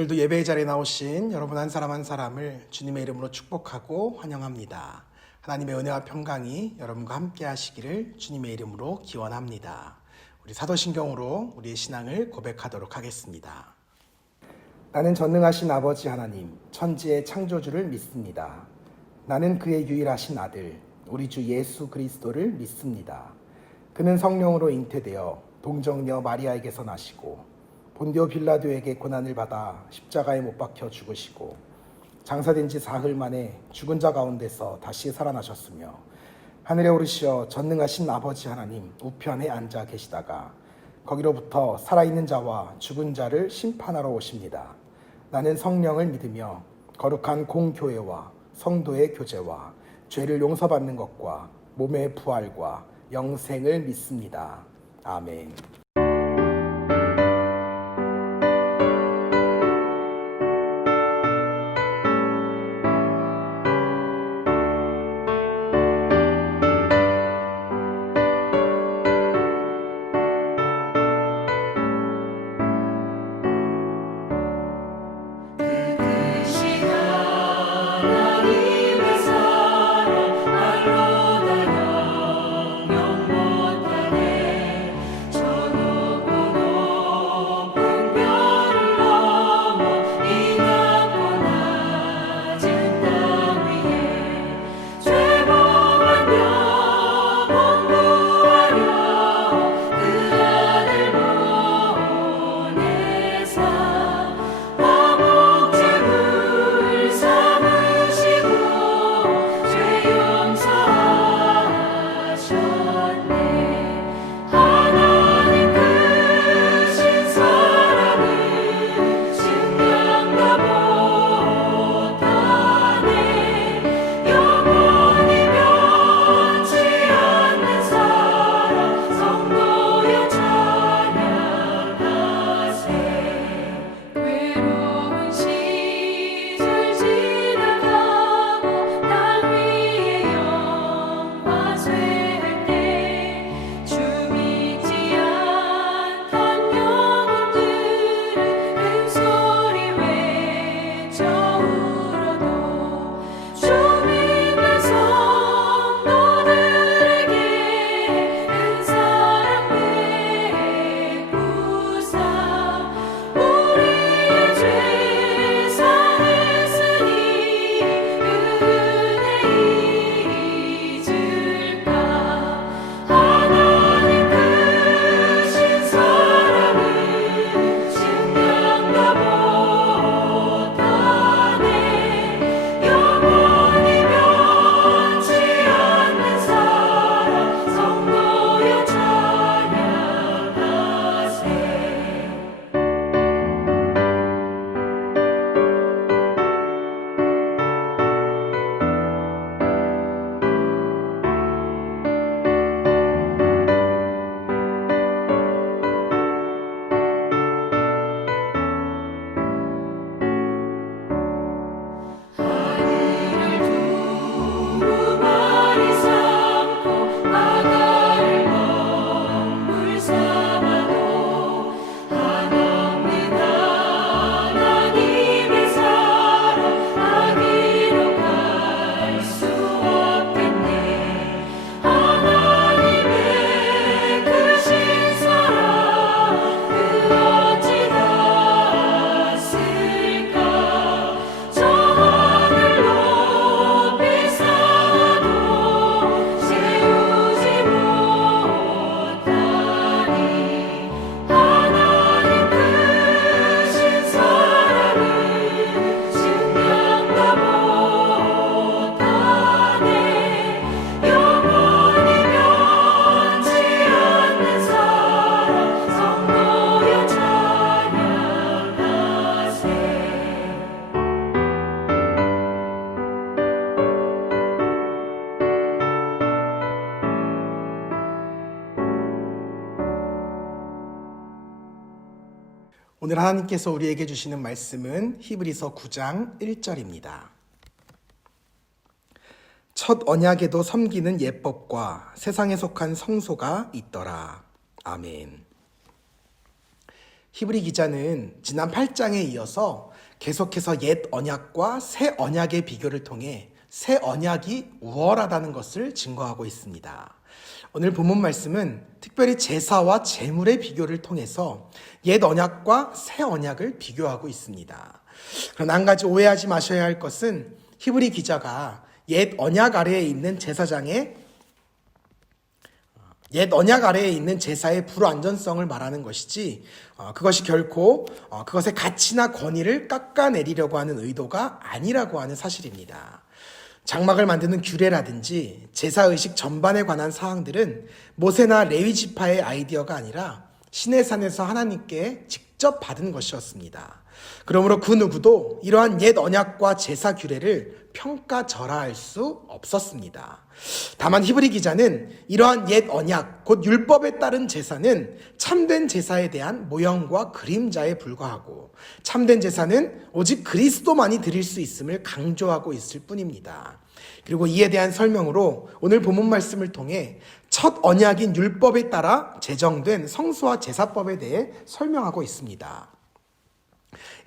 오늘도 예배의 자리에 나오신 여러분 한 사람 한 사람을 주님의 이름으로 축복하고 환영합니다. 하나님의 은혜와 평강이 여러분과 함께 하시기를 주님의 이름으로 기원합니다. 우리 사도신경으로 우리의 신앙을 고백하도록 하겠습니다. 나는 전능하신 아버지 하나님, 천지의 창조주를 믿습니다. 나는 그의 유일하신 아들, 우리 주 예수 그리스도를 믿습니다. 그는 성령으로 잉태되어 동정녀 마리아에게서 나시고 본디오 빌라도에게 고난을 받아 십자가에 못 박혀 죽으시고 장사된 지 사흘 만에 죽은 자 가운데서 다시 살아나셨으며 하늘에 오르시어 전능하신 아버지 하나님 우편에 앉아 계시다가 거기로부터 살아있는 자와 죽은 자를 심판하러 오십니다. 나는 성령을 믿으며 거룩한 공교회와 성도의 교제와 죄를 용서받는 것과 몸의 부활과 영생을 믿습니다. 아멘. 오늘 하나님께서 우리에게 주시는 말씀은 히브리서 9장 1절입니다. 첫 언약에도 섬기는 예법과 세상에 속한 성소가 있더라. 아멘. 히브리 기자는 지난 8장에 이어서 계속해서 옛 언약과 새 언약의 비교를 통해 새 언약이 우월하다는 것을 증거하고 있습니다. 오늘 본문 말씀은 특별히 제사와 제물의 비교를 통해서 옛 언약과 새 언약을 비교하고 있습니다. 그러나 한 가지 오해하지 마셔야 할 것은 히브리 기자가 옛 언약 아래에 있는 제사의 불완전성을 말하는 것이지 그것이 결코 그것의 가치나 권위를 깎아내리려고 하는 의도가 아니라고 하는 사실입니다. 장막을 만드는 규례라든지 제사의식 전반에 관한 사항들은 모세나 레위 지파의 아이디어가 아니라 시내산에서 하나님께 직접 받은 것이었습니다. 그러므로 그 누구도 이러한 옛 언약과 제사 규례를 평가절하할 수 없었습니다. 다만 히브리 기자는 이러한 옛 언약, 곧 율법에 따른 제사는 참된 제사에 대한 모형과 그림자에 불과하고 참된 제사는 오직 그리스도만이 드릴 수 있음을 강조하고 있을 뿐입니다. 그리고 이에 대한 설명으로 오늘 본문 말씀을 통해 첫 언약인 율법에 따라 제정된 성수와 제사법에 대해 설명하고 있습니다.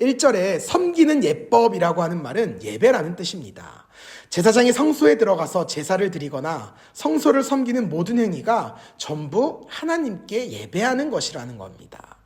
1절에 섬기는 예법이라고 하는 말은 예배라는 뜻입니다. 제사장이 성소에 들어가서 제사를 드리거나 성소를 섬기는 모든 행위가 전부 하나님께 예배하는 것이라는 겁니다.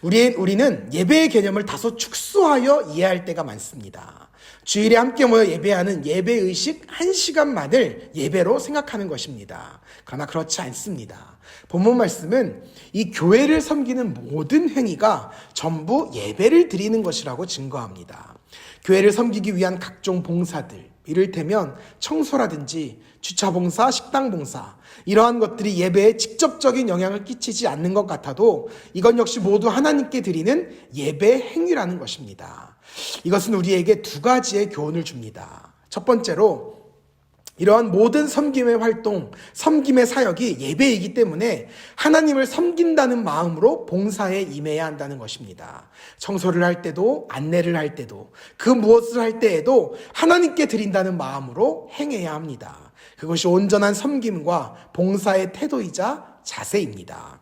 우리는 예배의 개념을 다소 축소하여 이해할 때가 많습니다. 주일에 함께 모여 예배하는 예배의식 1시간만을 예배로 생각하는 것입니다. 그러나 그렇지 않습니다. 본문 말씀은 이 교회를 섬기는 모든 행위가 전부 예배를 드리는 것이라고 증거합니다. 교회를 섬기기 위한 각종 봉사들, 이를테면 청소라든지 주차봉사, 식당봉사, 이러한 것들이 예배에 직접적인 영향을 끼치지 않는 것 같아도 이건 역시 모두 하나님께 드리는 예배 행위라는 것입니다. 이것은 우리에게 두 가지의 교훈을 줍니다. 첫 번째로 이러한 모든 섬김의 활동, 섬김의 사역이 예배이기 때문에 하나님을 섬긴다는 마음으로 봉사에 임해야 한다는 것입니다. 청소를 할 때도, 안내를 할 때도, 그 무엇을 할 때에도 하나님께 드린다는 마음으로 행해야 합니다. 그것이 온전한 섬김과 봉사의 태도이자 자세입니다.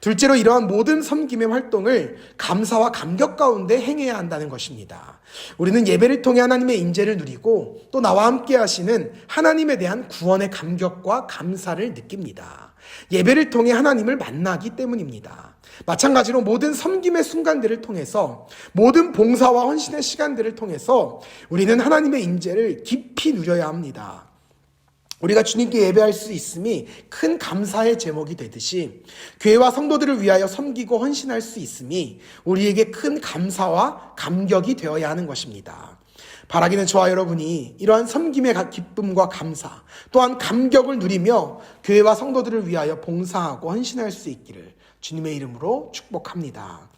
둘째로 이러한 모든 섬김의 활동을 감사와 감격 가운데 행해야 한다는 것입니다. 우리는 예배를 통해 하나님의 임재를 누리고 또 나와 함께 하시는 하나님에 대한 구원의 감격과 감사를 느낍니다. 예배를 통해 하나님을 만나기 때문입니다. 마찬가지로 모든 섬김의 순간들을 통해서 모든 봉사와 헌신의 시간들을 통해서 우리는 하나님의 임재를 깊이 누려야 합니다. 우리가 주님께 예배할 수 있음이 큰 감사의 제목이 되듯이 교회와 성도들을 위하여 섬기고 헌신할 수 있음이 우리에게 큰 감사와 감격이 되어야 하는 것입니다. 바라기는 저와 여러분이 이러한 섬김의 기쁨과 감사 또한 감격을 누리며 교회와 성도들을 위하여 봉사하고 헌신할 수 있기를 주님의 이름으로 축복합니다.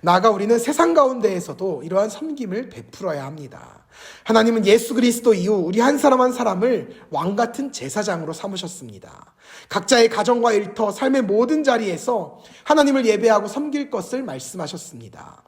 나아가 우리는 세상 가운데에서도 이러한 섬김을 베풀어야 합니다. 하나님은 예수 그리스도 이후 우리 한 사람 한 사람을 왕같은 제사장으로 삼으셨습니다. 각자의 가정과 일터, 삶의 모든 자리에서 하나님을 예배하고 섬길 것을 말씀하셨습니다.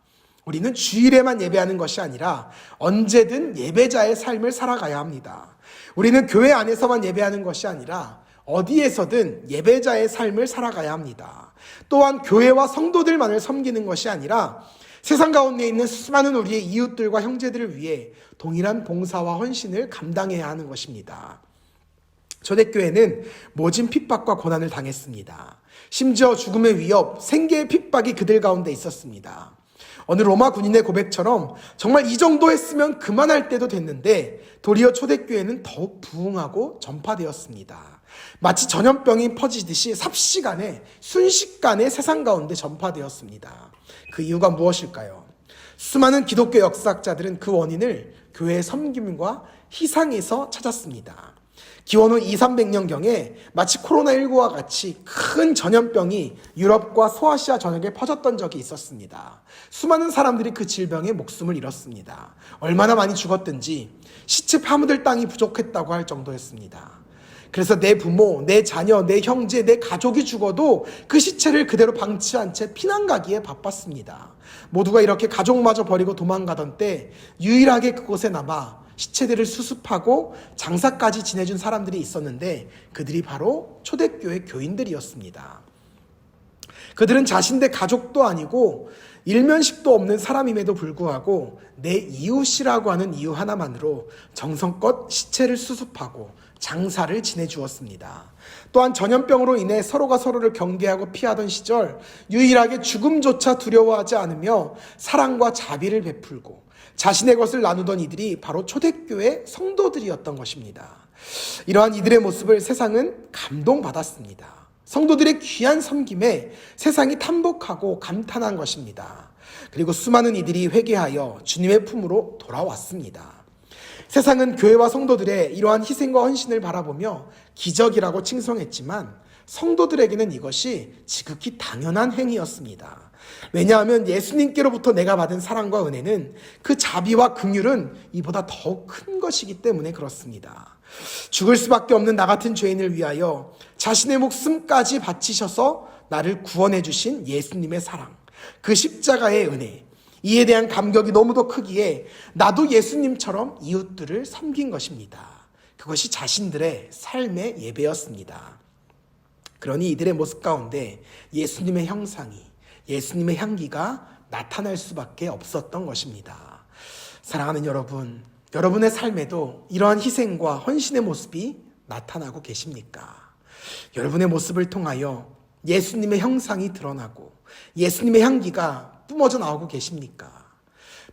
우리는 주일에만 예배하는 것이 아니라 언제든 예배자의 삶을 살아가야 합니다. 우리는 교회 안에서만 예배하는 것이 아니라 어디에서든 예배자의 삶을 살아가야 합니다. 또한 교회와 성도들만을 섬기는 것이 아니라 세상 가운데 있는 수많은 우리의 이웃들과 형제들을 위해 동일한 봉사와 헌신을 감당해야 하는 것입니다. 초대교회는 모진 핍박과 고난을 당했습니다. 심지어 죽음의 위협, 생계의 핍박이 그들 가운데 있었습니다. 어느 로마 군인의 고백처럼 정말 이 정도 했으면 그만할 때도 됐는데 도리어 초대교회는 더욱 부흥하고 전파되었습니다. 마치 전염병이 퍼지듯이 삽시간에 순식간에 세상 가운데 전파되었습니다. 그 이유가 무엇일까요? 수많은 기독교 역사학자들은 그 원인을 교회의 섬김과 희상에서 찾았습니다. 기원 후 200~300년경에 마치 코로나19와 같이 큰 전염병이 유럽과 소아시아 전역에 퍼졌던 적이 있었습니다. 수많은 사람들이 그 질병에 목숨을 잃었습니다. 얼마나 많이 죽었든지 시체 파묻을 땅이 부족했다고 할 정도였습니다. 그래서 내 부모, 내 자녀, 내 형제, 내 가족이 죽어도 그 시체를 그대로 방치한 채 피난 가기에 바빴습니다. 모두가 이렇게 가족마저 버리고 도망가던 때 유일하게 그곳에 남아 시체들을 수습하고 장사까지 지내준 사람들이 있었는데 그들이 바로 초대교회 교인들이었습니다. 그들은 자신의 가족도 아니고 일면식도 없는 사람임에도 불구하고 내 이웃이라고 하는 이유 하나만으로 정성껏 시체를 수습하고 장사를 지내주었습니다. 또한 전염병으로 인해 서로가 서로를 경계하고 피하던 시절 유일하게 죽음조차 두려워하지 않으며 사랑과 자비를 베풀고 자신의 것을 나누던 이들이 바로 초대교회 성도들이었던 것입니다. 이러한 이들의 모습을 세상은 감동받았습니다. 성도들의 귀한 섬김에 세상이 탐복하고 감탄한 것입니다. 그리고 수많은 이들이 회개하여 주님의 품으로 돌아왔습니다. 세상은 교회와 성도들의 이러한 희생과 헌신을 바라보며 기적이라고 칭송했지만 성도들에게는 이것이 지극히 당연한 행위였습니다. 왜냐하면 예수님께로부터 내가 받은 사랑과 은혜는 그 자비와 긍휼은 이보다 더욱 큰 것이기 때문에 그렇습니다. 죽을 수밖에 없는 나 같은 죄인을 위하여 자신의 목숨까지 바치셔서 나를 구원해 주신 예수님의 사랑, 그 십자가의 은혜, 이에 대한 감격이 너무도 크기에 나도 예수님처럼 이웃들을 섬긴 것입니다. 그것이 자신들의 삶의 예배였습니다. 그러니 이들의 모습 가운데 예수님의 형상이, 예수님의 향기가 나타날 수밖에 없었던 것입니다. 사랑하는 여러분, 여러분의 삶에도 이러한 희생과 헌신의 모습이 나타나고 계십니까? 여러분의 모습을 통하여 예수님의 형상이 드러나고 예수님의 향기가 뿜어져 나오고 계십니까?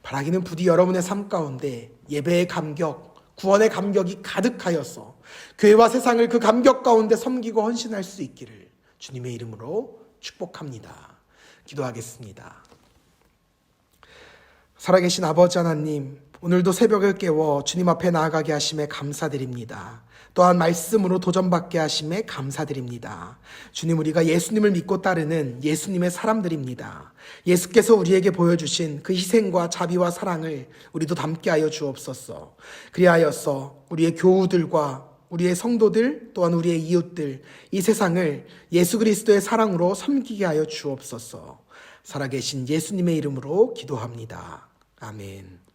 바라기는 부디 여러분의 삶 가운데 예배의 감격, 구원의 감격이 가득하여서 교회와 세상을 그 감격 가운데 섬기고 헌신할 수 있기를 주님의 이름으로 축복합니다. 기도하겠습니다. 살아계신 아버지 하나님, 오늘도 새벽을 깨워 주님 앞에 나아가게 하심에 감사드립니다. 또한 말씀으로 도전받게 하심에 감사드립니다. 주님, 우리가 예수님을 믿고 따르는 예수님의 사람들입니다. 예수께서 우리에게 보여주신 그 희생과 자비와 사랑을 우리도 담게 하여 주옵소서. 그리하여서 우리의 교우들과 우리의 성도들 또한 우리의 이웃들, 이 세상을 예수 그리스도의 사랑으로 섬기게 하여 주옵소서. 살아계신 예수님의 이름으로 기도합니다. 아멘.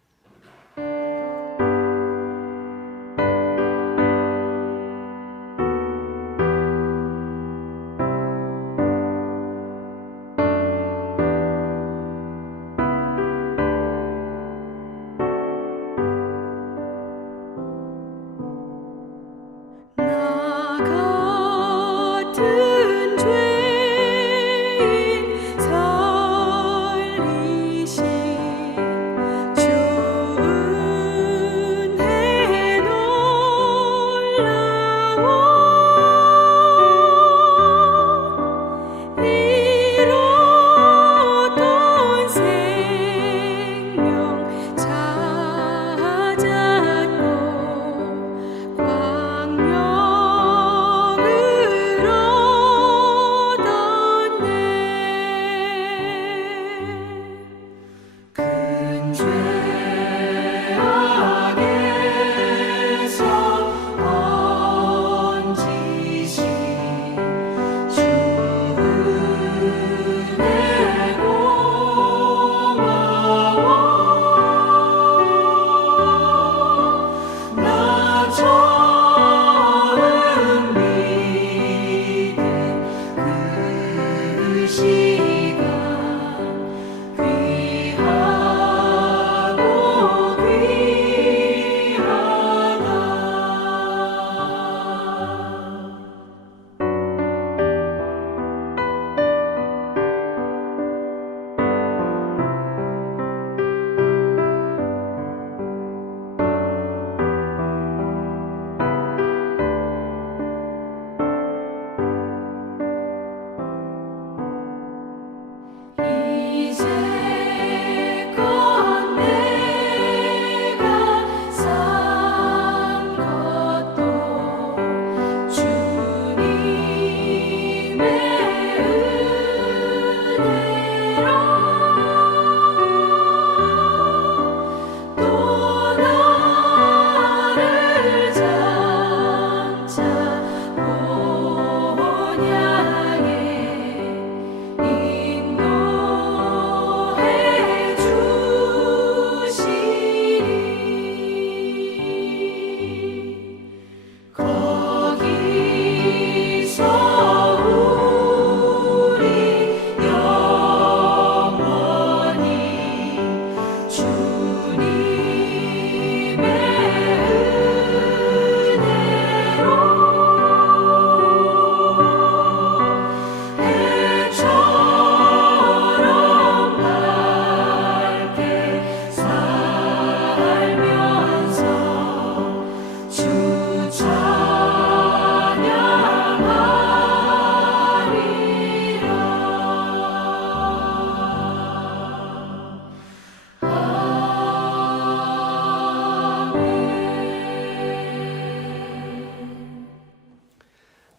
살리신 주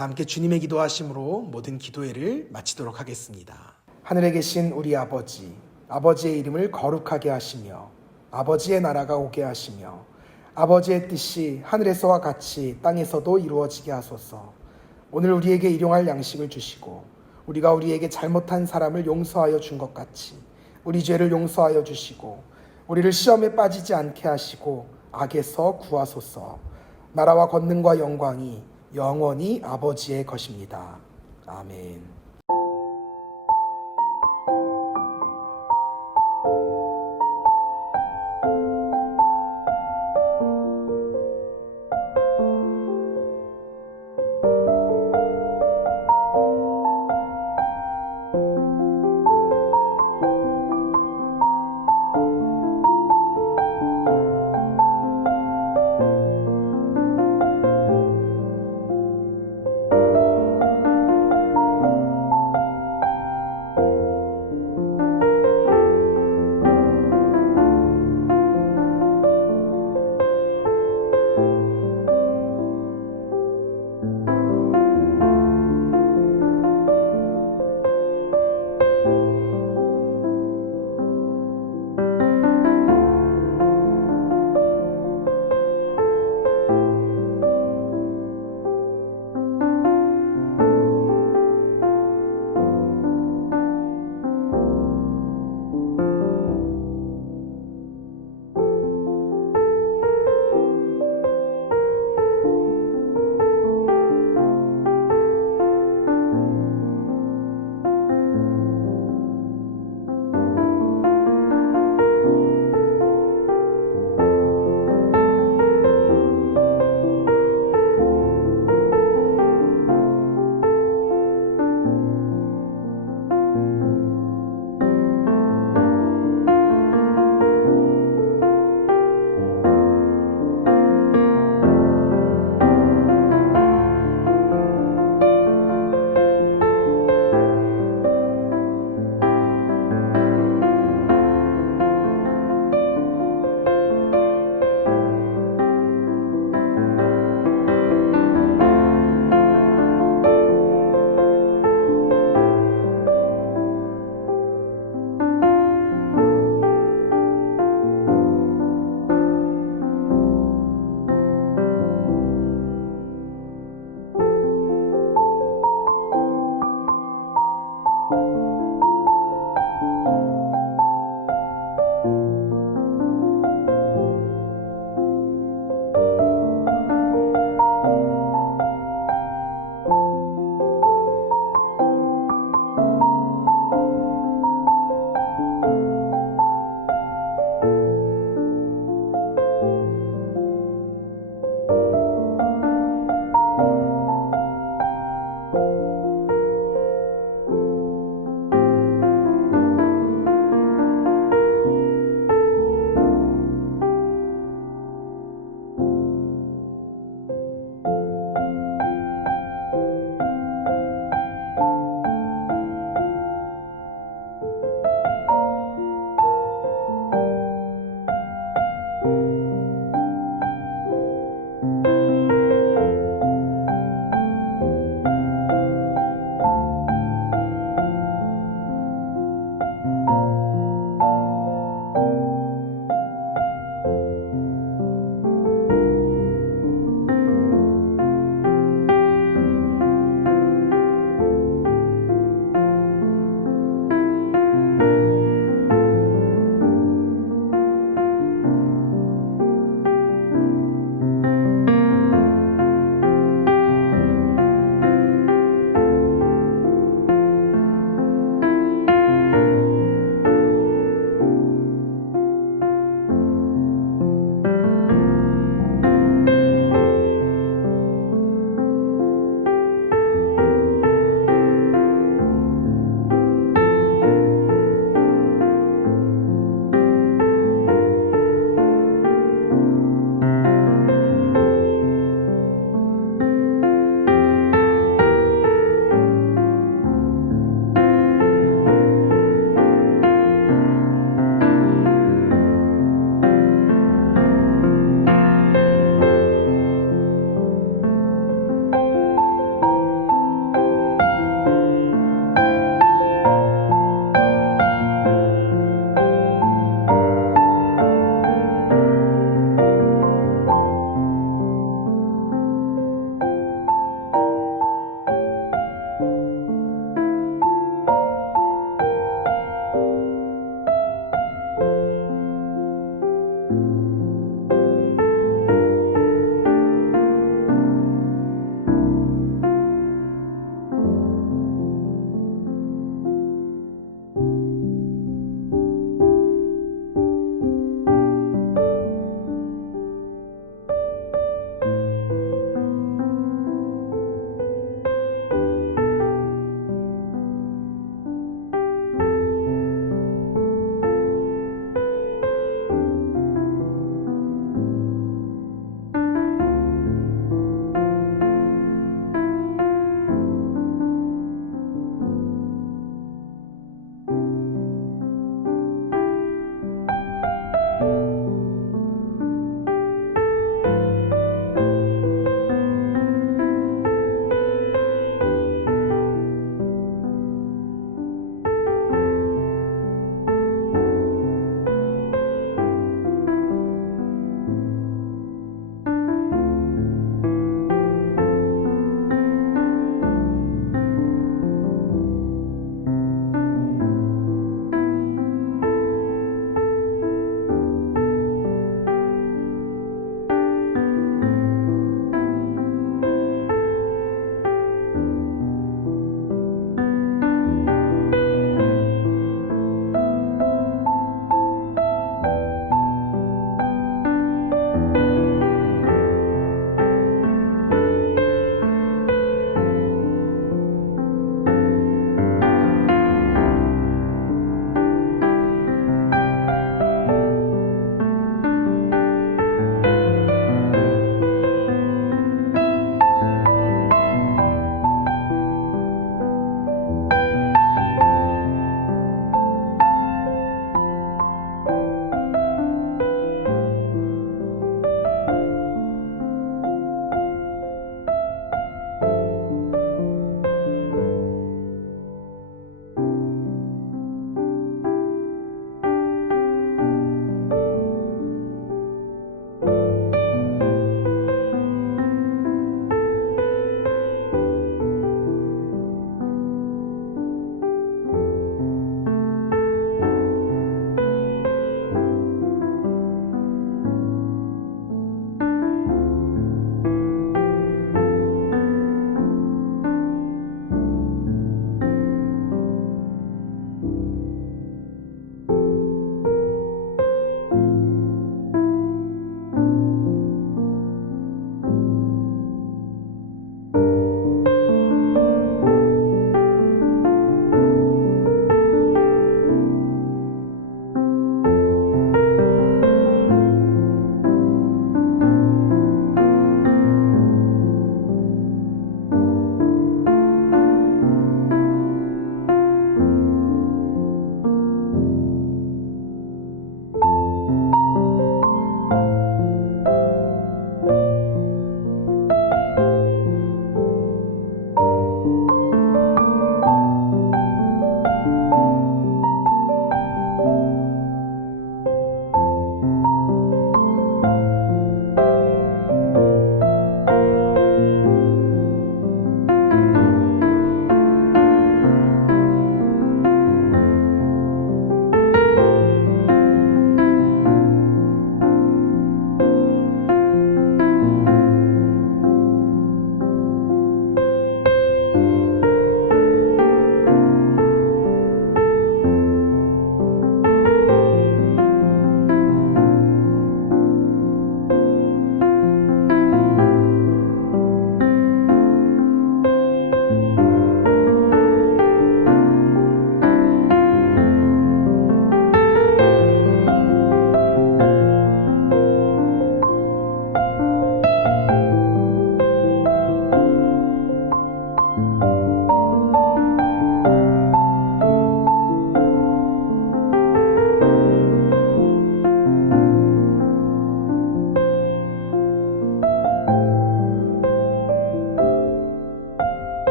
다 함께 주님의 기도하심으로 모든 기도회를 마치도록 하겠습니다. 하늘에 계신 우리 아버지, 아버지의 이름을 거룩하게 하시며 아버지의 나라가 오게 하시며 아버지의 뜻이 하늘에서와 같이 땅에서도 이루어지게 하소서. 오늘 우리에게 일용할 양식을 주시고 우리가 우리에게 잘못한 사람을 용서하여 준 것 같이 우리 죄를 용서하여 주시고 우리를 시험에 빠지지 않게 하시고 악에서 구하소서. 나라와 권능과 영광이 영원히 아버지의 것입니다. 아멘.